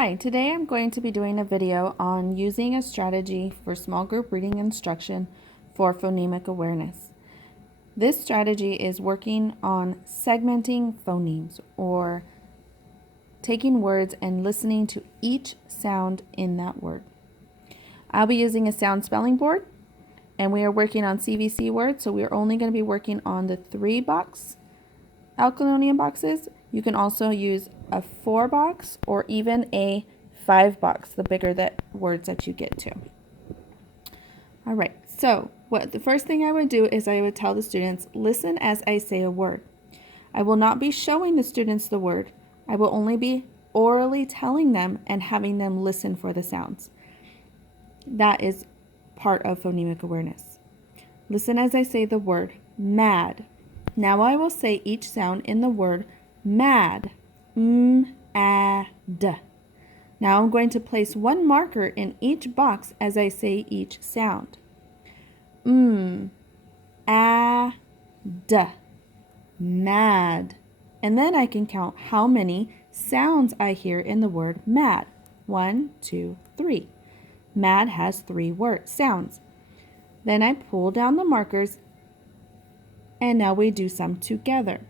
Hi, today I'm going to be doing a video on using a strategy for small group reading instruction for phonemic awareness. This strategy is working on segmenting phonemes, or taking words and listening to each sound in that word. I'll be using a sound spelling board, and we are working on CVC words, so we're only going to be working on the 3-box alkyl boxes. You can also use a 4-box or even a 5-box, the bigger the words that you get to. All right, so the first thing I would do is I would tell the students, listen as I say a word. I will not be showing the students the word. I will only be orally telling them and having them listen for the sounds. That is part of phonemic awareness. Listen as I say the word mad. Now I will say each sound in the word mad. D. Now I'm going to place one marker in each box as I say each sound. D. Mad. And then I can count how many sounds I hear in the word mad. 1, 2, 3. Mad has 3 sounds. Then I pull down the markers, and now we do some together.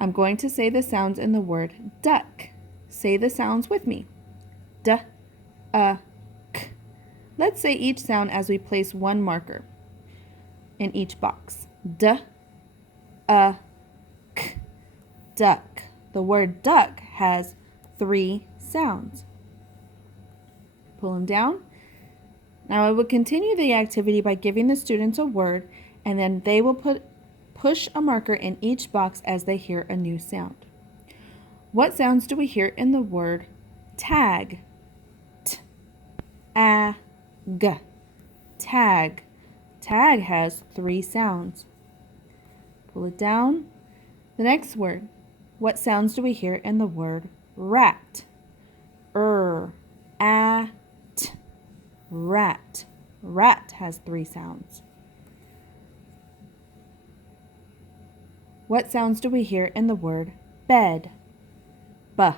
I'm going to say the sounds in the word duck. Say the sounds with me. D, k. Let's say each sound as we place one marker in each box. D, k. Duck. The word duck has 3 sounds. Pull them down. Now I will continue the activity by giving the students a word, and then they will push a marker in each box as they hear a new sound. What sounds do we hear in the word tag? T, a, g. Tag. Tag has 3 sounds. Pull it down. The next word. What sounds do we hear in the word rat? A, t. Rat. Rat has 3 sounds. What sounds do we hear in the word bed? B,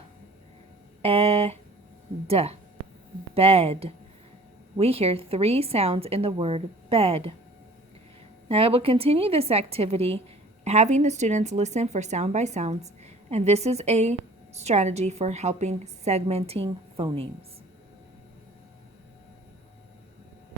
e, d. Bed. We hear 3 sounds in the word bed. Now I will continue this activity having the students listen for sound by sounds, and this is a strategy for helping segmenting phonemes.